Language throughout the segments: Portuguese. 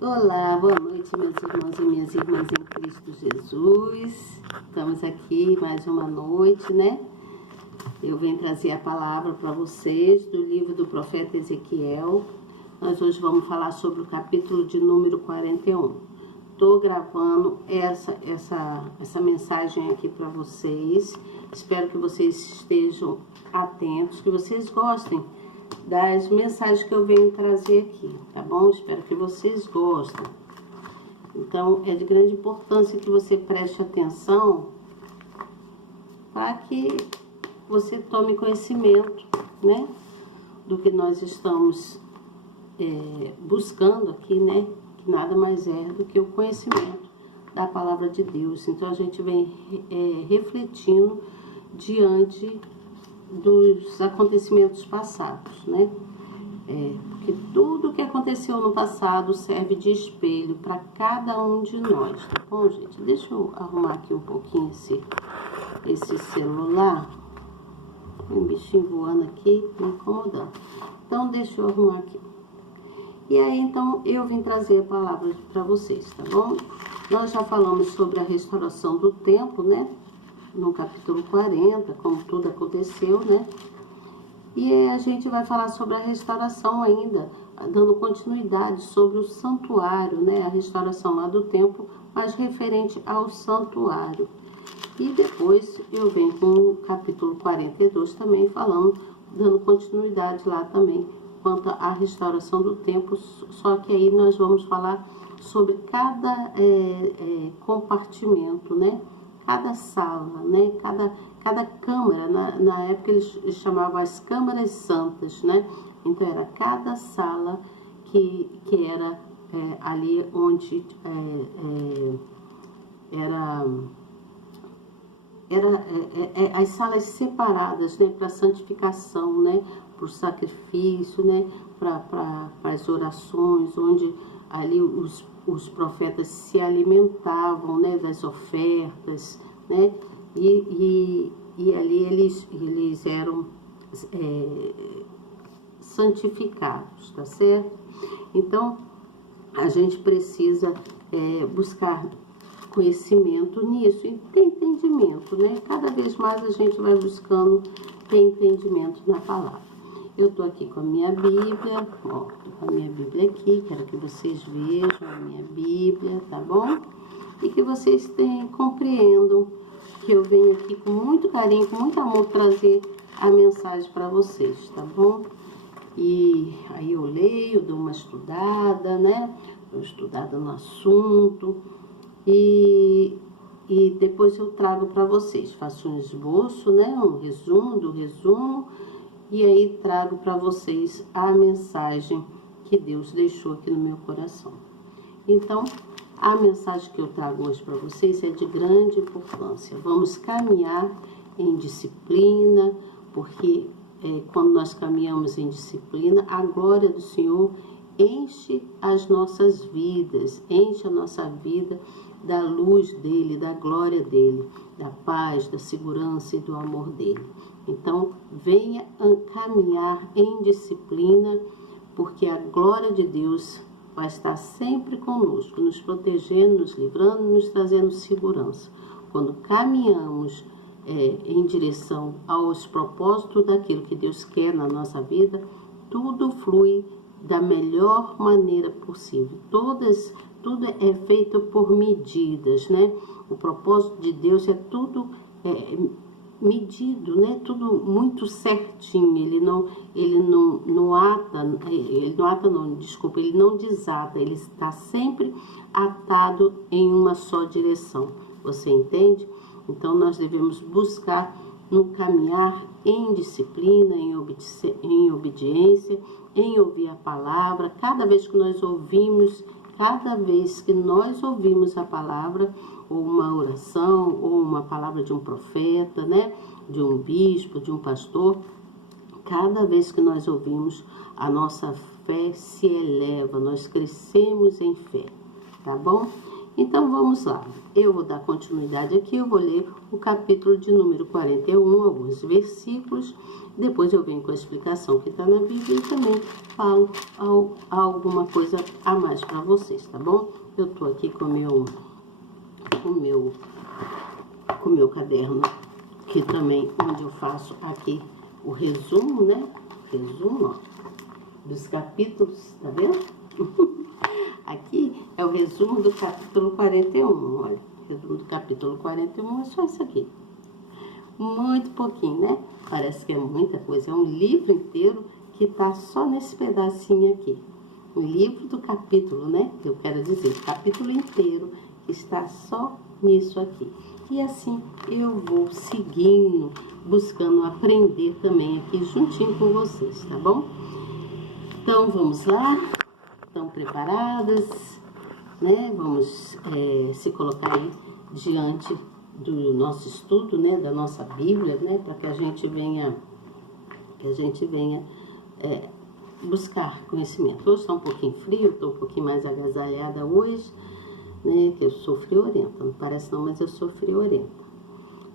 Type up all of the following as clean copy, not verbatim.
Olá, boa noite, meus irmãos e minhas irmãs em Cristo Jesus. Estamos aqui mais uma noite, né? Eu venho trazer a palavra para vocês do livro do profeta Ezequiel. Nós hoje vamos falar sobre o capítulo de número 41. Estou gravando essa mensagem aqui para vocês. Espero que vocês estejam atentos, que vocês gostem das mensagens que eu venho trazer aqui, tá bom? Espero que vocês gostem. Então, é de grande importância que você preste atenção para que você tome conhecimento, né? Do que nós estamos buscando aqui, né? Que nada mais é do que o conhecimento da palavra de Deus. Então, a gente vem refletindo diante dos acontecimentos passados, né? Porque tudo que aconteceu no passado serve de espelho para cada um de nós, tá bom, gente? Deixa eu arrumar aqui um pouquinho esse celular. Tem um bichinho voando aqui, me incomodando. Então, deixa eu arrumar aqui. E aí, então, eu vim trazer a palavra para vocês, tá bom? Nós já falamos sobre a restauração do templo, né? No capítulo 40, como tudo aconteceu, né? E a gente vai falar sobre a restauração ainda, dando continuidade sobre o santuário, né? A restauração lá do templo, mas referente ao santuário. E depois eu venho com o capítulo 42 também falando, dando continuidade lá também, quanto à restauração do templo, só que aí nós vamos falar sobre cada compartimento, né? Cada sala, né? Cada câmara, na época eles chamavam as câmaras santas, né? Então era cada sala que era ali onde as salas separadas, né? Para santificação, né? Para o sacrifício, né? Para as orações, onde ali os profetas se alimentavam, né? Das ofertas, né? E ali eles eram santificados, tá certo? Então, a gente precisa buscar conhecimento nisso e ter entendimento, né? Cada vez mais a gente vai buscando ter entendimento na palavra. Eu tô aqui com a minha Bíblia, ó, tô com a minha Bíblia aqui, quero que vocês vejam a minha Bíblia, tá bom? E que vocês compreendam que eu venho aqui com muito carinho, com muito amor, trazer a mensagem para vocês, tá bom? E aí eu leio, dou uma estudada, né? Uma estudada no assunto e depois eu trago para vocês. Faço um esboço, né? Um resumo do resumo e aí trago para vocês a mensagem que Deus deixou aqui no meu coração. Então, a mensagem que eu trago hoje para vocês é de grande importância. Vamos caminhar em disciplina, porque quando nós caminhamos em disciplina, a glória do Senhor enche as nossas vidas, enche a nossa vida da luz dele, da glória dele, da paz, da segurança e do amor dele. Então, venha caminhar em disciplina, porque a glória de Deus vai estar sempre conosco, nos protegendo, nos livrando, nos trazendo segurança. Quando caminhamos em direção aos propósitos daquilo que Deus quer na nossa vida, tudo flui da melhor maneira possível. Tudo é feito por medidas, né? O propósito de Deus é tudo medido, né? Tudo muito certinho. Ele não desata, ele está sempre atado em uma só direção. Você entende? Então nós devemos buscar no caminhar em disciplina, em obediência, em ouvir a palavra. Cada vez que nós ouvimos a palavra, ou uma oração, ou uma palavra de um profeta, né? De um bispo, de um pastor, cada vez que nós ouvimos, a nossa fé se eleva, nós crescemos em fé, tá bom? Então vamos lá, eu vou dar continuidade aqui, eu vou ler o capítulo de número 41, alguns versículos, depois eu venho com a explicação que está na Bíblia e também falo alguma coisa a mais para vocês, tá bom? Eu tô aqui com o meu caderno, que também, onde eu faço aqui o resumo, né? Resumo, ó, dos capítulos, tá vendo? Aqui é o resumo do capítulo 41, olha, resumo do capítulo 41 é só isso aqui. Muito pouquinho, né? Parece que é muita coisa, é um livro inteiro que tá só nesse pedacinho aqui. O livro do capítulo, né? Eu quero dizer, o capítulo inteiro está só nisso aqui. E assim eu vou seguindo, buscando aprender também aqui juntinho com vocês, tá bom? Então vamos lá, estão preparadas, né? Vamos se colocar aí diante do nosso estudo, né? Da nossa Bíblia, né? Para que a gente venha buscar conhecimento. Hoje está um pouquinho frio, estou um pouquinho mais agasalhada hoje, né? Que eu sou friorenta, não parece não, mas eu sou friorenta.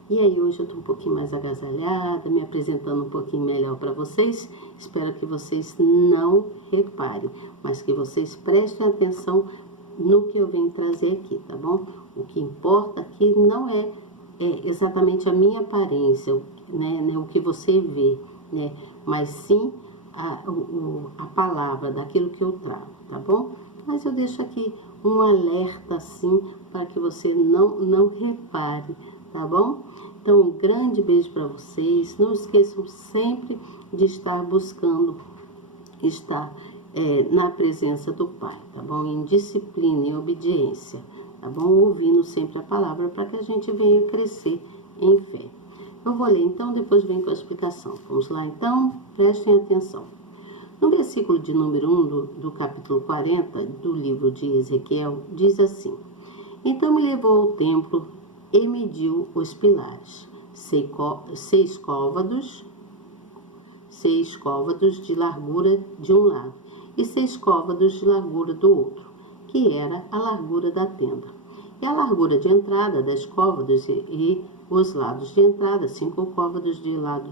E aí hoje eu estou um pouquinho mais agasalhada, me apresentando um pouquinho melhor para vocês. Espero que vocês não reparem, mas que vocês prestem atenção no que eu venho trazer aqui, tá bom? O que importa aqui não é exatamente a minha aparência, né, o que você vê, né? Mas sim a palavra daquilo que eu trago, tá bom? Mas eu deixo aqui um alerta assim para que você não repare, tá bom? Então, um grande beijo para vocês. Não esqueçam sempre de estar buscando estar na presença do Pai, tá bom? Em disciplina, em obediência, tá bom? Ouvindo sempre a palavra para que a gente venha crescer em fé. Eu vou ler então, depois venho com a explicação. Vamos lá então? Prestem atenção. No versículo de número 1 do capítulo 40 do livro de Ezequiel, diz assim: Então me levou ao templo e mediu os pilares, 6 côvados de largura de um lado e 6 côvados de largura do outro, que era a largura da tenda. E a largura de entrada das côvados e os lados de entrada, 5 côvados de um lado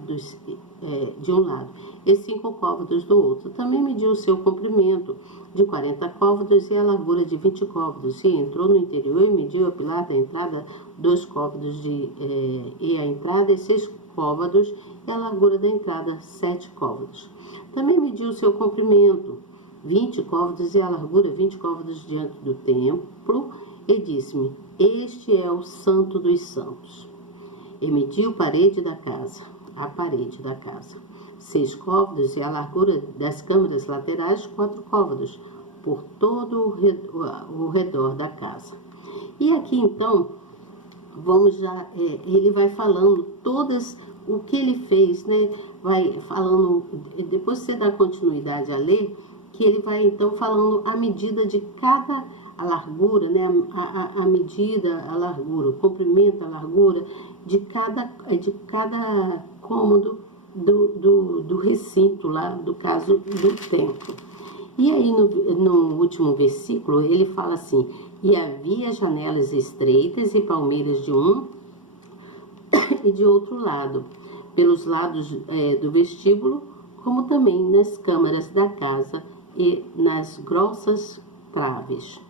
e 5 côvados do outro. Também mediu o seu comprimento de 40 côvados e a largura de 20 côvados. E entrou no interior e mediu a pilar da entrada 2 côvados e a entrada e 6 côvados e a largura da entrada 7 côvados. Também mediu o seu comprimento 20 côvados e a largura 20 côvados diante do templo e disse-me: Este é o Santo dos Santos. E mediu a parede da casa, 6 côvados e a largura das câmaras laterais 4 côvados, por todo o redor da casa. E aqui então, vamos já, ele vai falando todas o que ele fez, né? Vai falando, depois você dá continuidade a ler, que ele vai então falando a medida de cada a largura, né? A medida, a largura, o comprimento, a largura de cada cômodo do recinto lá, do caso do templo. E aí no último versículo ele fala assim: e havia janelas estreitas e palmeiras de um e de outro lado, pelos lados do vestíbulo, como também nas câmaras da casa e nas grossas traves.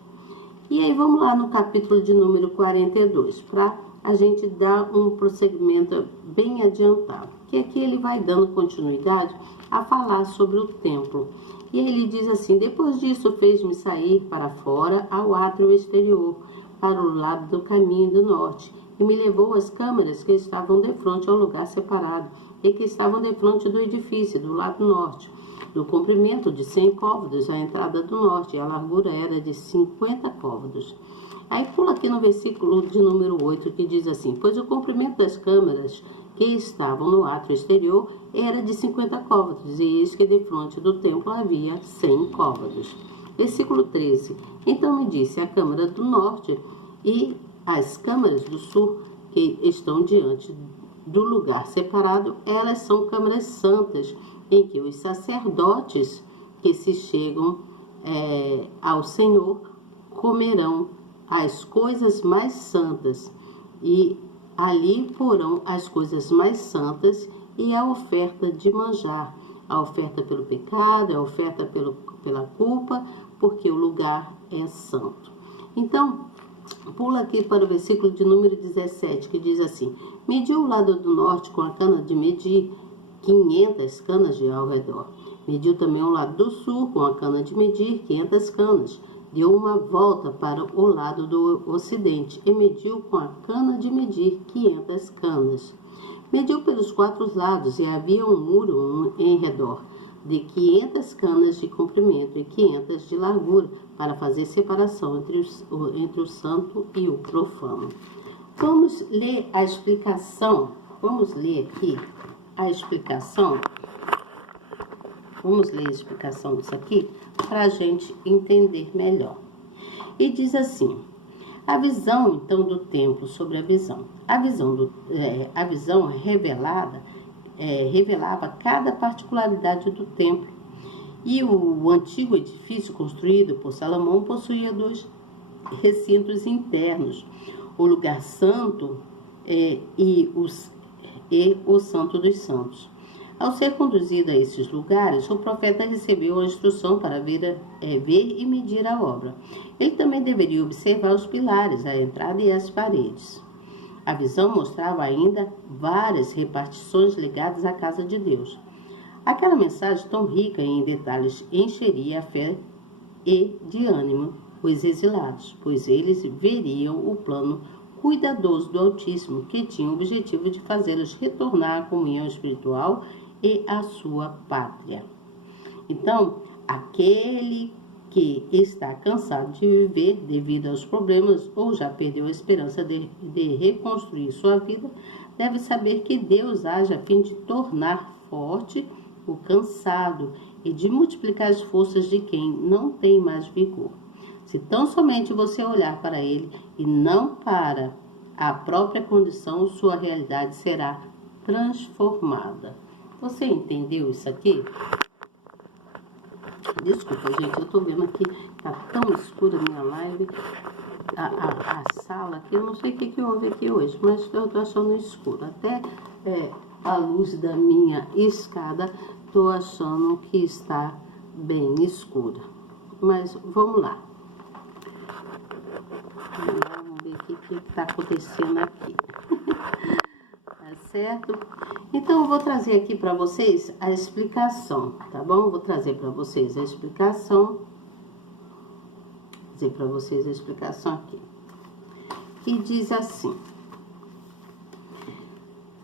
E aí vamos lá no capítulo de número 42, para a gente dar um prosseguimento bem adiantado, que aqui ele vai dando continuidade a falar sobre o templo. E ele diz assim: depois disso fez-me sair para fora ao átrio exterior, para o lado do caminho do norte, e me levou às câmaras que estavam defronte ao lugar separado, e que estavam defronte do edifício, do lado norte, do comprimento de 100 côvados a entrada do norte, e a largura era de 50 côvados. Aí pula aqui no versículo de número 8, que diz assim: pois o comprimento das câmaras que estavam no átrio exterior era de 50 côvados, e eis que defronte do templo havia 100 côvados. Versículo 13: então me disse: a câmara do norte e as câmaras do sul, que estão diante do lugar separado, elas são câmaras santas, em que os sacerdotes que se chegam ao Senhor comerão as coisas mais santas, e ali porão as coisas mais santas e a oferta de manjar, a oferta pelo pecado, a oferta pela culpa, porque o lugar é santo. Então, pula aqui para o versículo de número 17, que diz assim: mediu o lado do norte com a cana de medir 500 canas de ao redor. Mediu também o lado do sul com a cana de medir 500 canas. Deu uma volta para o lado do ocidente e mediu com a cana de medir 500 canas. Mediu pelos 4 lados e havia um muro em redor, de 500 canas de comprimento e 500 de largura, para fazer separação entre o santo e o profano. Vamos ler a explicação. Vamos ler aqui a explicação. Vamos ler a explicação disso aqui para a gente entender melhor. E diz assim: a visão, então, do templo sobre a visão. A visão revelava cada particularidade do templo. E o antigo edifício construído por Salomão possuía 2 recintos internos: o lugar santo e o santo dos santos. Ao ser conduzido a esses lugares, o profeta recebeu a instrução para ver e medir a obra. Ele também deveria observar os pilares, a entrada e as paredes. A visão mostrava ainda várias repartições ligadas à casa de Deus. Aquela mensagem tão rica em detalhes encheria a fé e de ânimo os exilados, pois eles veriam o plano cuidadoso do Altíssimo, que tinha o objetivo de fazê-los retornar à comunhão espiritual e à sua pátria. Então, aquele que está cansado de viver devido aos problemas ou já perdeu a esperança de reconstruir sua vida, deve saber que Deus age a fim de tornar forte o cansado e de multiplicar as forças de quem não tem mais vigor. Se tão somente você olhar para ele e não para a própria condição, sua realidade será transformada. Você entendeu isso aqui? Desculpa, gente, eu tô vendo aqui, tá tão escura a minha live, a sala aqui, eu não sei o que houve aqui hoje, mas eu tô achando escuro. Até a luz da minha escada, tô achando que está bem escura. Mas vamos lá. Vamos ver o que está acontecendo aqui. Tá certo? Então, eu vou trazer aqui para vocês a explicação, tá bom? Vou trazer para vocês a explicação. Dizer para vocês a explicação aqui. Que diz assim.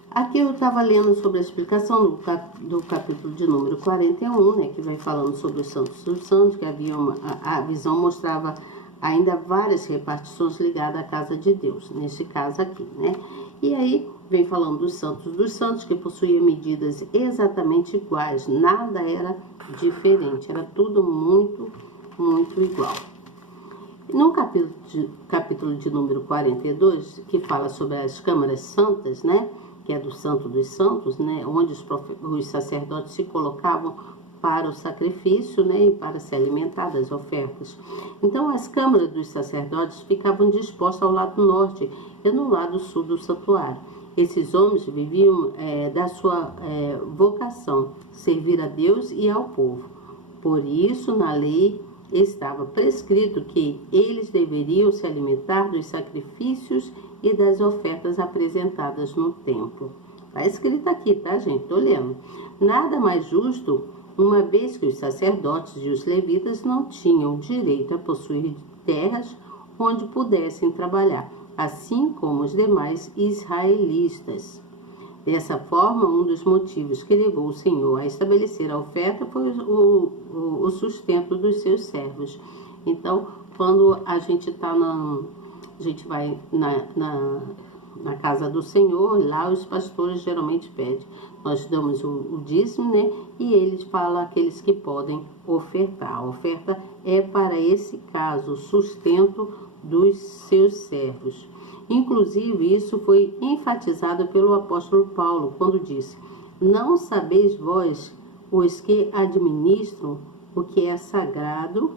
Aqui eu estava lendo sobre a explicação do capítulo de número 41, né? Que vai falando sobre os santos dos santos, que havia a visão mostrava ainda várias repartições ligadas à casa de Deus, nesse caso aqui, né? E aí vem falando dos santos, que possuíam medidas exatamente iguais, nada era diferente, era tudo muito, muito igual. No capítulo de número 42, que fala sobre as câmaras santas, né, que é do santo dos santos, né, onde os sacerdotes se colocavam para o sacrifício, né, e para se alimentar das ofertas. Então, as câmaras dos sacerdotes ficavam dispostas ao lado norte e no lado sul do santuário. Esses homens viviam da sua vocação, servir a Deus e ao povo. Por isso, na lei estava prescrito que eles deveriam se alimentar dos sacrifícios e das ofertas apresentadas no templo. Está escrito aqui, tá, gente? Estou lendo. Nada mais justo, uma vez que os sacerdotes e os levitas não tinham direito a possuir terras onde pudessem trabalhar, assim como os demais israelitas. Dessa forma, um dos motivos que levou o Senhor a estabelecer a oferta foi o sustento dos seus servos. Então, quando a gente vai na casa do Senhor, lá os pastores geralmente pedem. Nós damos o dízimo, né? E eles falam aqueles que podem ofertar. A oferta é para esse caso, o sustento dos seus servos. Inclusive, isso foi enfatizado pelo apóstolo Paulo, quando disse: não sabeis vós, os que administram o que é sagrado,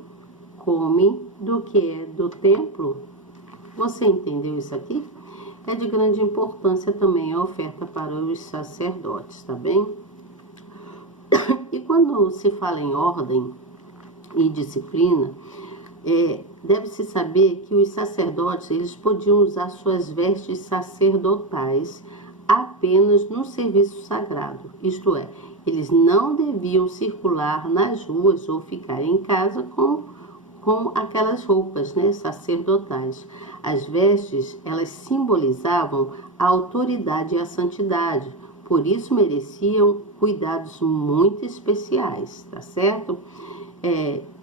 comem do que é do templo? Você entendeu isso aqui? É de grande importância também a oferta para os sacerdotes, tá bem? E quando se fala em ordem e disciplina, deve-se saber que os sacerdotes, eles podiam usar suas vestes sacerdotais apenas no serviço sagrado, isto é, eles não deviam circular nas ruas ou ficar em casa com aquelas roupas, né, sacerdotais. As vestes, elas simbolizavam a autoridade e a santidade, por isso mereciam cuidados muito especiais, tá certo?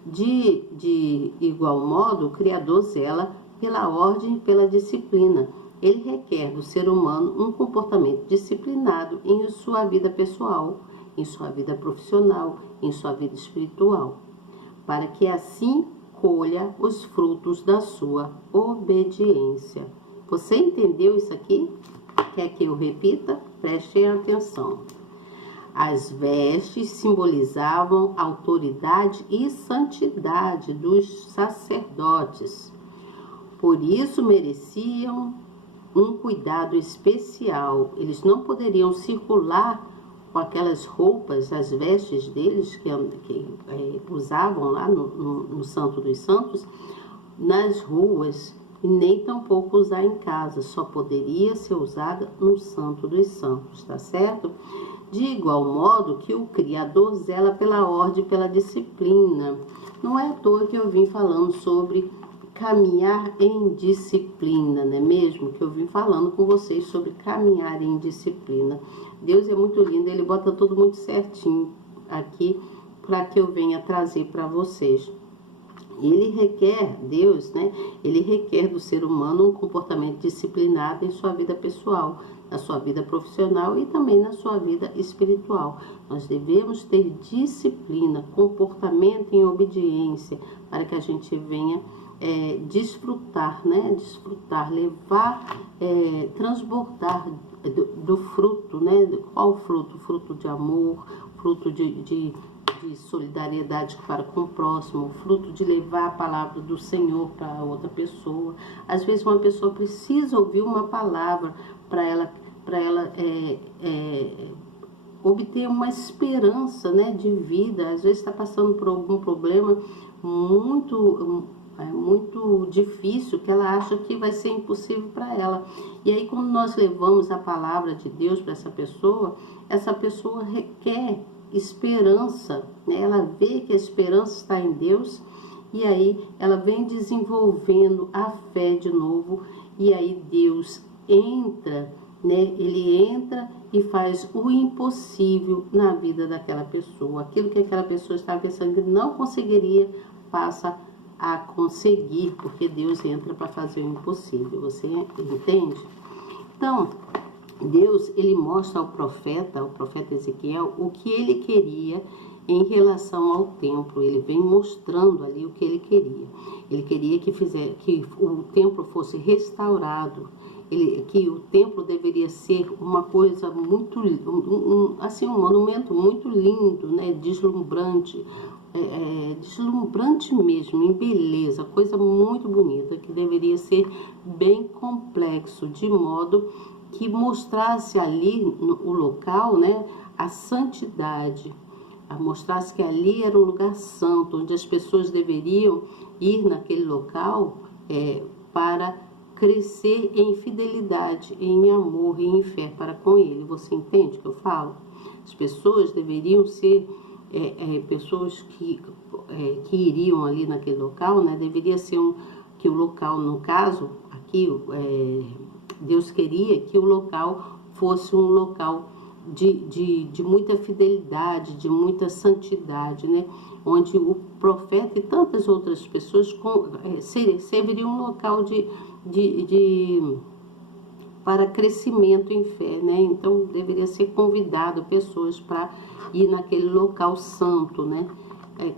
De igual modo, o Criador zela pela ordem e pela disciplina. Ele requer do ser humano um comportamento disciplinado em sua vida pessoal, em sua vida profissional, em sua vida espiritual, para que assim colha os frutos da sua obediência. Você entendeu isso aqui? Quer que eu repita? Preste atenção. As vestes simbolizavam a autoridade e santidade dos sacerdotes. Por isso mereciam um cuidado especial. Eles não poderiam circular com aquelas roupas, as vestes deles que usavam lá no Santo dos Santos, nas ruas, e nem tampouco usar em casa, só poderia ser usada no Santo dos Santos, tá certo? De igual modo que o Criador zela pela ordem e pela disciplina. Não é à toa que eu vim falando sobre caminhar em disciplina, não é mesmo? Que eu vim falando com vocês sobre caminhar em disciplina. Deus é muito lindo, Ele bota tudo muito certinho aqui para que eu venha trazer para vocês. Ele requer, Deus, né? Ele requer do ser humano um comportamento disciplinado em sua vida pessoal, na sua vida profissional e também na sua vida espiritual. Nós devemos ter disciplina, comportamento em obediência, para que a gente venha desfrutar, né? Desfrutar, levar, transbordar do fruto, né? Qual fruto? Fruto de amor, fruto de solidariedade para com o próximo, fruto de levar a palavra do Senhor para outra pessoa. Às vezes uma pessoa precisa ouvir uma palavra para ela obter uma esperança, né, de vida. Às vezes está passando por algum problema muito difícil, que ela acha que vai ser impossível para ela. E aí, quando nós levamos a palavra de Deus para essa pessoa requer esperança, né? Ela vê que a esperança está em Deus, e aí ela vem desenvolvendo a fé de novo, e aí Deus entra, né? Ele entra e faz o impossível na vida daquela pessoa. Aquilo que aquela pessoa estava pensando que não conseguiria, passa a conseguir, porque Deus entra para fazer o impossível. Você entende? Então, Deus, ele mostra ao profeta Ezequiel, o que ele queria em relação ao templo. Ele vem mostrando ali o que ele queria. Ele queria que o templo fosse restaurado, que o templo deveria ser uma coisa muito, um monumento muito lindo, né, deslumbrante, deslumbrante mesmo, em beleza, coisa muito bonita, que deveria ser bem complexo, de modo que mostrasse ali o local, né, a santidade, mostrasse que ali era um lugar santo, onde as pessoas deveriam ir naquele local para crescer em fidelidade, em amor e em fé para com Ele. Você entende o que eu falo? As pessoas deveriam ser pessoas que iriam ali naquele local, né, deveria ser que o local, no caso, aqui, Deus queria que o local fosse um local de muita fidelidade, de muita santidade, né? Onde o profeta e tantas outras pessoas serviriam um local para crescimento em fé, né? Então deveria ser convidado pessoas para ir naquele local santo, né?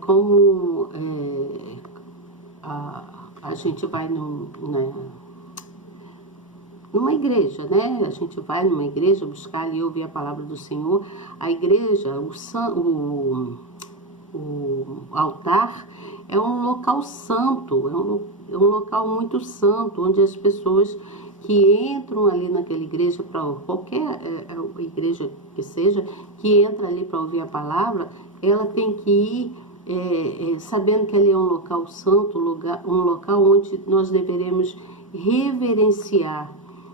Como a gente vai numa igreja, né? A gente vai numa igreja buscar ali ouvir a palavra do Senhor. A igreja, o altar, é um local santo, é um local muito santo, onde as pessoas que entram ali naquela igreja, para qualquer igreja que seja, que entra ali para ouvir a palavra, ela tem que ir sabendo que ali é um local santo, um local onde nós deveremos reverenciar,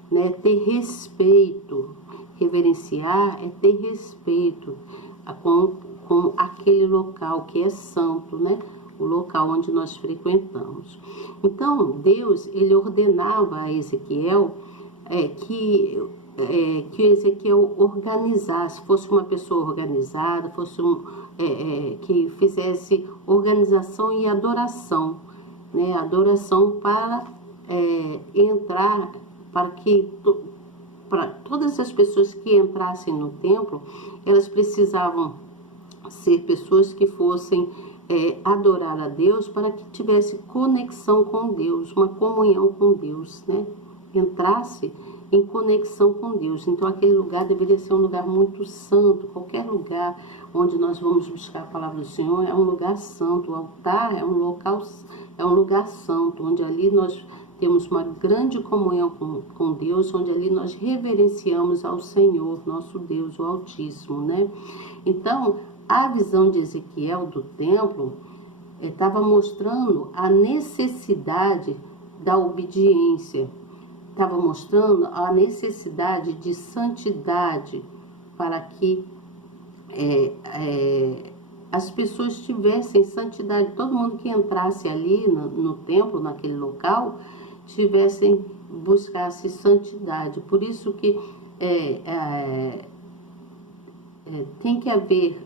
né, ter respeito. Reverenciar é ter respeito com aquele local que é santo, né? O local onde nós frequentamos. Então, Deus, ele ordenava a Ezequiel que Ezequiel organizasse, fosse uma pessoa organizada, fosse que fizesse organização e adoração, né? Adoração para entrar, para todas as pessoas que entrassem no templo, elas precisavam ser pessoas que fossem adorar a Deus, para que tivesse conexão com Deus, uma comunhão com Deus, né? Entrasse em conexão com Deus. Então aquele lugar deveria ser um lugar muito santo. Qualquer lugar onde nós vamos buscar a palavra do Senhor é um lugar santo. O altar é um lugar santo, onde ali nós temos uma grande comunhão com Deus, onde ali nós reverenciamos ao Senhor, nosso Deus, o Altíssimo, né? Então, a visão de Ezequiel do templo estava mostrando a necessidade da obediência, estava mostrando a necessidade de santidade, para que as pessoas tivessem santidade. Todo mundo que entrasse ali no templo, naquele local, buscasse santidade. Por isso que tem que haver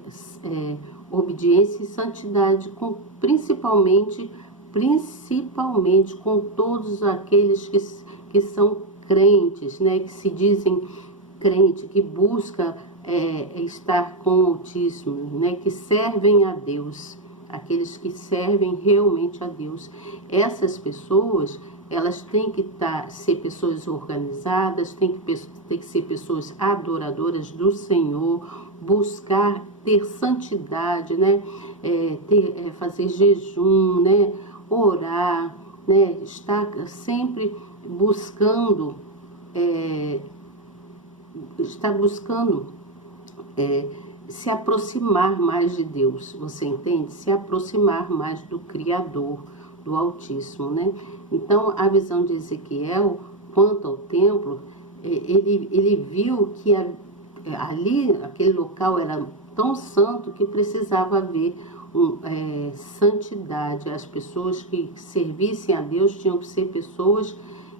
obediência e santidade, principalmente com todos aqueles que são crentes, né, que se dizem crente, que busca estar com o Altíssimo, né, que servem a Deus, aqueles que servem realmente a Deus. Essas pessoas, elas têm que ser pessoas organizadas, têm que ser pessoas adoradoras do Senhor, buscar ter santidade, né? Fazer jejum, né? Orar, né? Estar sempre buscando, se aproximar mais de Deus, você entende? Se aproximar mais do Criador, do Altíssimo, né? Então, a visão de Ezequiel, quanto ao templo, ele viu que ali, aquele local era tão santo que precisava haver santidade. As pessoas que servissem a Deus tinham que ser pessoas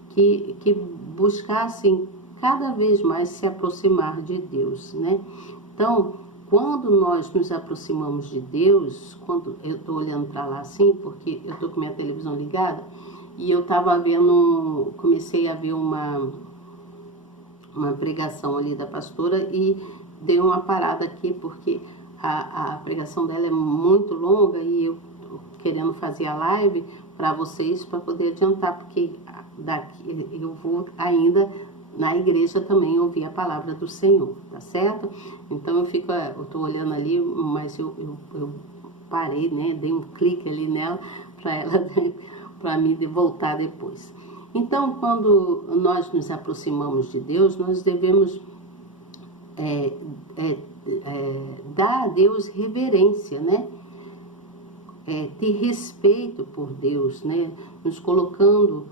que buscassem cada vez mais se aproximar de Deus, né? Então, quando nós nos aproximamos de Deus, quando eu estou olhando para lá assim, porque eu estou com minha televisão ligada, e eu comecei a ver uma pregação ali da pastora, e dei uma parada aqui, porque a pregação dela é muito longa, e eu querendo fazer a live para vocês, para poder adiantar, porque daqui eu vou ainda na igreja também ouvir a palavra do Senhor, tá certo? Então eu tô olhando ali, mas eu parei, né? Dei um clique ali nela para mim voltar depois. Então, quando nós nos aproximamos de Deus, nós devemos dar a Deus reverência, né? Ter respeito por Deus, né? Nos colocando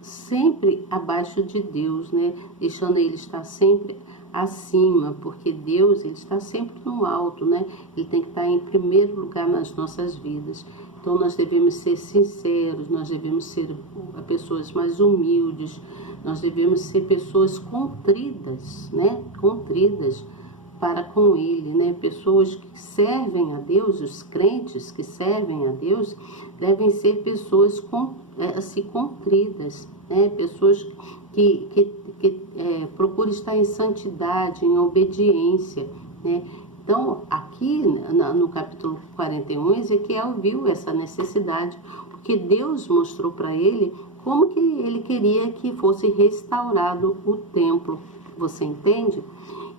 sempre abaixo de Deus, né? Deixando Ele estar sempre acima, porque Deus, Ele está sempre no alto, né? Ele tem que estar em primeiro lugar nas nossas vidas. Então nós devemos ser sinceros, nós devemos ser pessoas mais humildes, nós devemos ser pessoas contridas, né? Contridas para com Ele, né? Pessoas que servem a Deus, os crentes que servem a Deus, devem ser pessoas contridas, né? Pessoas que procuram estar em santidade, em obediência, né? Então, aqui no capítulo 41, Ezequiel viu essa necessidade, porque Deus mostrou para ele como que ele queria que fosse restaurado o templo, você entende?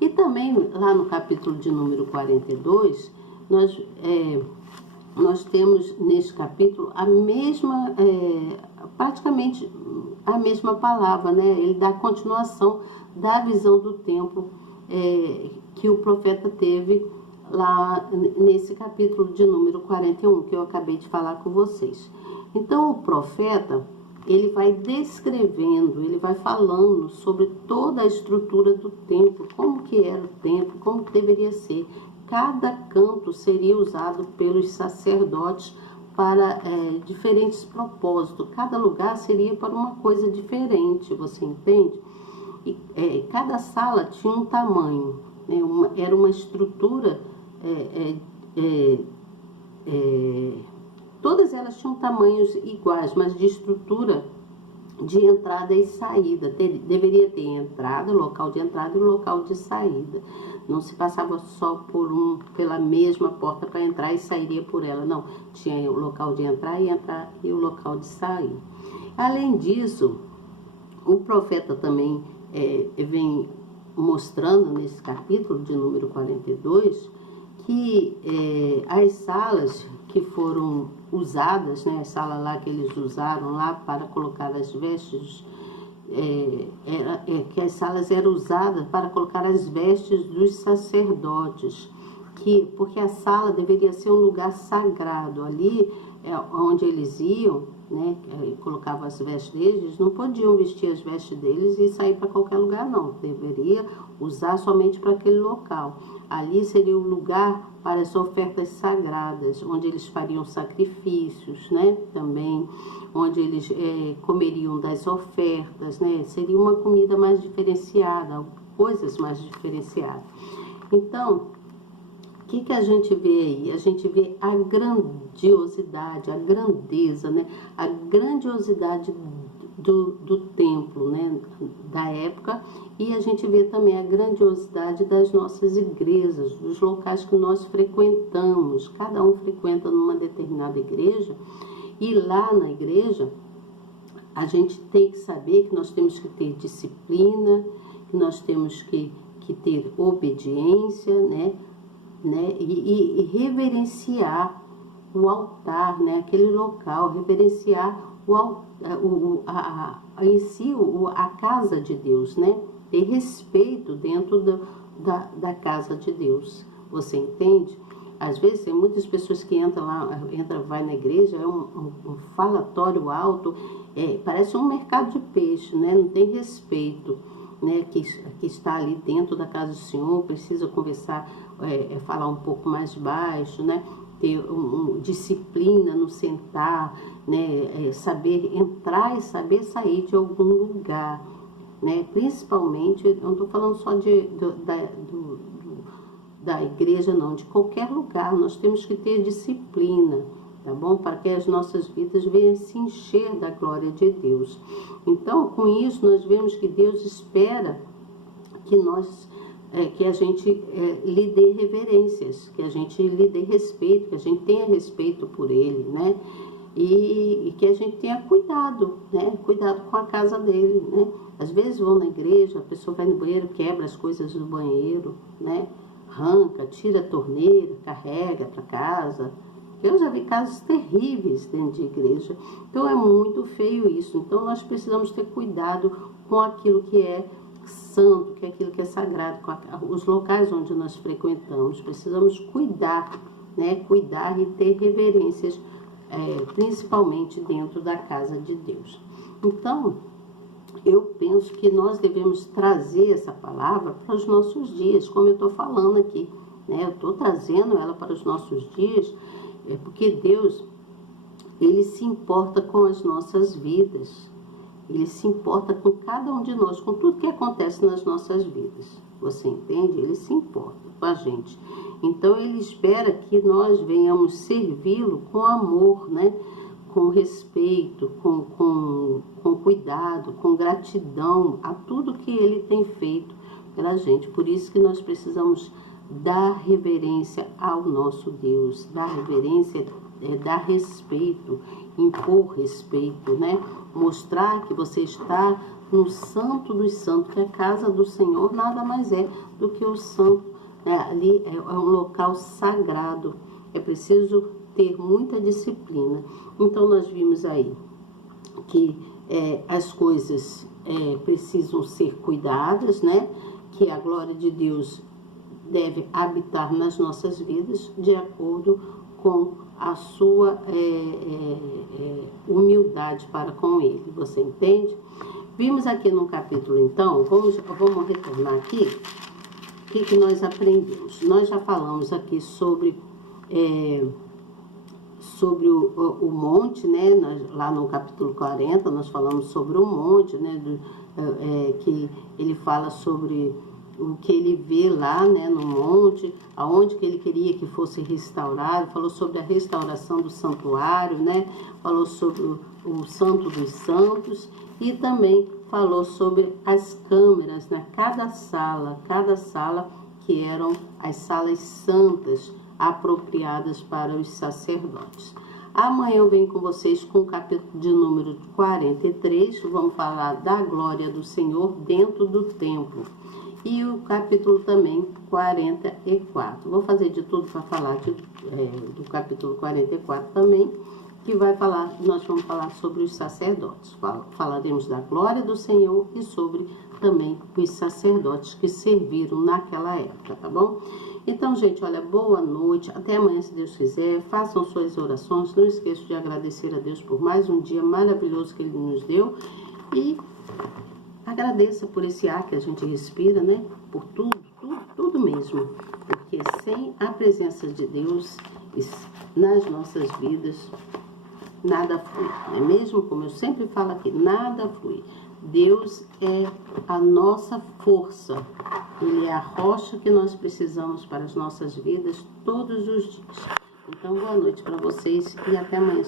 E também, lá no capítulo de número 42, nós temos neste capítulo a mesma, praticamente a mesma palavra, né? Ele dá continuação da visão do templo que o profeta teve lá nesse capítulo de número 41, que eu acabei de falar com vocês. Então, o profeta, ele vai descrevendo, ele vai falando sobre toda a estrutura do templo, como que era o templo, como que deveria ser. Cada canto seria usado pelos sacerdotes para diferentes propósitos. Cada lugar seria para uma coisa diferente, você entende? E cada sala tinha um tamanho, né? Era uma estrutura, todas elas tinham tamanhos iguais, mas de estrutura de entrada e saída. Deveria ter entrada, local de entrada e local de saída. Não se passava só pela mesma porta para entrar e sairia por ela, não. Tinha o local de entrar e o local de sair. Além disso, o profeta também vem mostrando nesse capítulo de número 42 que as salas que foram usadas, né, a sala lá que eles usaram lá para colocar as vestes, que as salas eram usadas para colocar as vestes dos sacerdotes, porque a sala deveria ser um lugar sagrado. Ali onde eles iam, né, colocavam as vestes deles, eles não podiam vestir as vestes deles e sair para qualquer lugar, não. Deveria usar somente para aquele local. Ali seria o lugar para as ofertas sagradas, onde eles fariam sacrifícios, né, também, onde eles comeriam das ofertas, né, seria uma comida mais diferenciada, coisas mais diferenciadas. Então, o que a gente vê aí? A gente vê a grandiosidade, a grandeza, né? A grandiosidade do templo, né? Da época, e a gente vê também a grandiosidade das nossas igrejas, dos locais que nós frequentamos. Cada um frequenta numa determinada igreja, e lá na igreja a gente tem que saber que nós temos que ter disciplina, que nós temos que ter obediência, né? E reverenciar o altar, né? Aquele local, reverenciar em si a casa de Deus, né? Ter respeito dentro da casa de Deus, você entende? Às vezes tem muitas pessoas que vai na igreja, é um falatório alto, parece um mercado de peixe, né? Não tem respeito, né? Que está ali dentro da casa do Senhor, precisa conversar, falar um pouco mais baixo, né? Ter disciplina no sentar, né? Saber entrar e saber sair de algum lugar, né? Principalmente, eu não estou falando só da igreja, não, de qualquer lugar. Nós temos que ter disciplina, tá bom? Para que as nossas vidas venham se encher da glória de Deus. Então, com isso, nós vemos que Deus espera que a gente lhe dê reverências, que a gente lhe dê respeito, que a gente tenha respeito por Ele, né? E que a gente tenha cuidado, né? Cuidado com a casa dele, né? Às vezes vão na igreja, a pessoa vai no banheiro, quebra as coisas do banheiro, né? Arranca, tira a torneira, carrega para casa. Eu já vi casos terríveis dentro de igreja. Então é muito feio isso. Então nós precisamos ter cuidado com aquilo que é santo, que é aquilo que é sagrado, com os locais onde nós frequentamos. Precisamos cuidar, né? Cuidar e ter reverências, principalmente dentro da casa de Deus. Então, eu penso que nós devemos trazer essa palavra para os nossos dias, como eu estou falando aqui, né? Eu estou trazendo ela para os nossos dias, porque Deus, Ele se importa com as nossas vidas. Ele se importa com cada um de nós, com tudo que acontece nas nossas vidas. Você entende? Ele se importa com a gente. Então, Ele espera que nós venhamos servi-lo com amor, né? Com respeito, com cuidado, com gratidão a tudo que Ele tem feito pela gente. Por isso que nós precisamos dar reverência ao nosso Deus, dar reverência, dar respeito, impor respeito, né? Mostrar que você está no Santo dos Santos, que a casa do Senhor nada mais é do que o santo, Ali é um local sagrado, é preciso ter muita disciplina. Então nós vimos aí que as coisas precisam ser cuidadas, né? Que a glória de Deus deve habitar nas nossas vidas de acordo com a sua humildade para com Ele. Você entende? Vimos aqui no capítulo, então, vamos retornar aqui. O que nós aprendemos? Nós já falamos aqui sobre o monte, né? Lá no capítulo 40, nós falamos sobre o monte, né? Que ele fala sobre o que ele vê lá, né, no monte, aonde que ele queria que fosse restaurado, falou sobre a restauração do santuário, né? Falou sobre o Santo dos Santos e também falou sobre as câmeras, né? Cada sala que eram as salas santas apropriadas para os sacerdotes. Amanhã eu venho com vocês com o capítulo de número 43, vamos falar da glória do Senhor dentro do templo. E o capítulo também 44. Vou fazer de tudo para falar do capítulo 44 também, que nós vamos falar sobre os sacerdotes. Falaremos da glória do Senhor e sobre também os sacerdotes que serviram naquela época, tá bom? Então, gente, olha, boa noite, até amanhã, se Deus quiser, façam suas orações, não esqueçam de agradecer a Deus por mais um dia maravilhoso que Ele nos deu e agradeça por esse ar que a gente respira, né? Por tudo mesmo, porque sem a presença de Deus nas nossas vidas, nada flui, não é mesmo? Como eu sempre falo aqui, nada flui. Deus é a nossa força, Ele é a rocha que nós precisamos para as nossas vidas todos os dias. Então, boa noite para vocês e até amanhã.